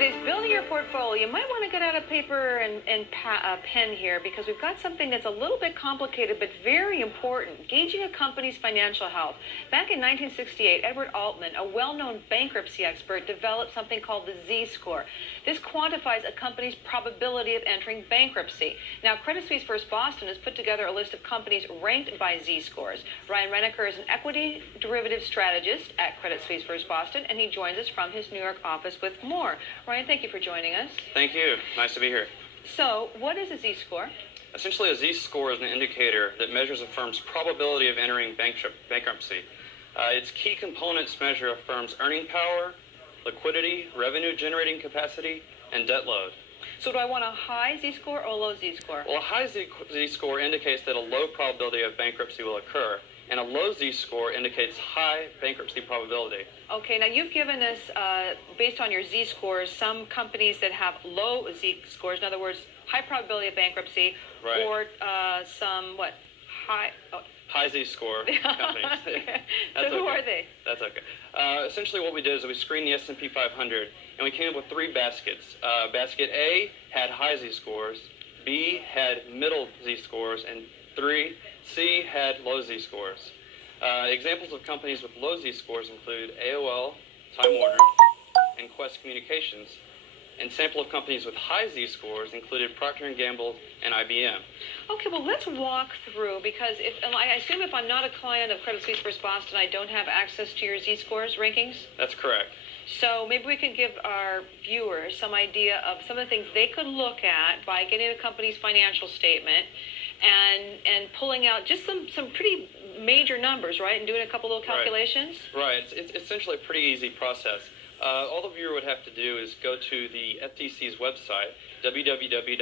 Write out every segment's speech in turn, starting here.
today's Building Your Portfolio, you might want to get out a paper and pen here, because we've got something that's a little bit complicated but very important: gauging a company's financial health. Back in 1968, Edward Altman, a well-known bankruptcy expert, developed something called the Z-score. This quantifies a company's probability of entering bankruptcy. Now, Credit Suisse First Boston has put together a list of companies ranked by Z-scores. Ryan Renicker is an equity derivative strategist at Credit Suisse First Boston, and he joins us from his New York office with more. Ryan, thank you for joining us. Thank you. Nice to be here. So, what is a Z-score? Essentially, a Z-score is an indicator that measures a firm's probability of entering bankruptcy. Its key components measure a firm's earning power, liquidity, revenue-generating capacity, and debt load. So do I want a high Z-score or a low Z-score? Well, a high Z-score indicates that a low probability of bankruptcy will occur, and a low Z-score indicates high bankruptcy probability. Okay, now you've given us, based on your Z-scores, some companies that have low Z-scores, in other words, high probability of bankruptcy, right, or some, high... Oh. High Z-score companies. Okay. So who are they? That's okay. Essentially what we did is we screened the S&P 500, and we came up with three baskets. Basket A had high Z-scores, B had middle Z-scores, and C had low Z-scores. Examples of companies with low Z-scores include AOL, Time Warner, and Quest Communications. And sample of companies with high Z-scores included Procter & Gamble and IBM. Okay, well, let's walk through, because I assume if I'm not a client of Credit Suisse First Boston, I don't have access to your Z-scores rankings? That's correct. So maybe we can give our viewers some idea of some of the things they could look at by getting a company's financial statement and pulling out just some pretty major numbers, right, and doing a couple little calculations? Right. It's essentially a pretty easy process. All the viewer would have to do is go to the FTC's website, www.sec.gov,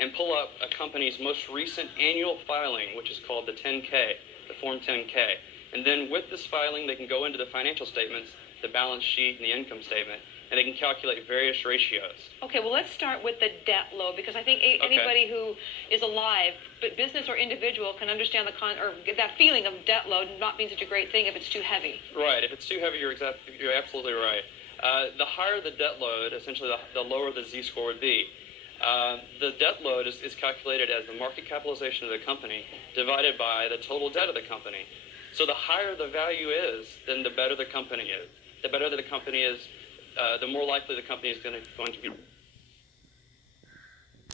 and pull up a company's most recent annual filing, which is called the 10K, the Form 10K. And then with this filing, they can go into the financial statements, the balance sheet, and the income statement, and they can calculate various ratios. Okay, well, let's start with the debt load, because I think anybody who is alive, but business or individual, can understand or get that feeling of debt load not being such a great thing if it's too heavy. Right. If it's too heavy, you're absolutely right. The higher the debt load, essentially the lower the Z-score would be. The debt load is calculated as the market capitalization of the company divided by the total debt of the company. So the higher the value is, then the better the company is. The better the company is, the more likely the company is going to be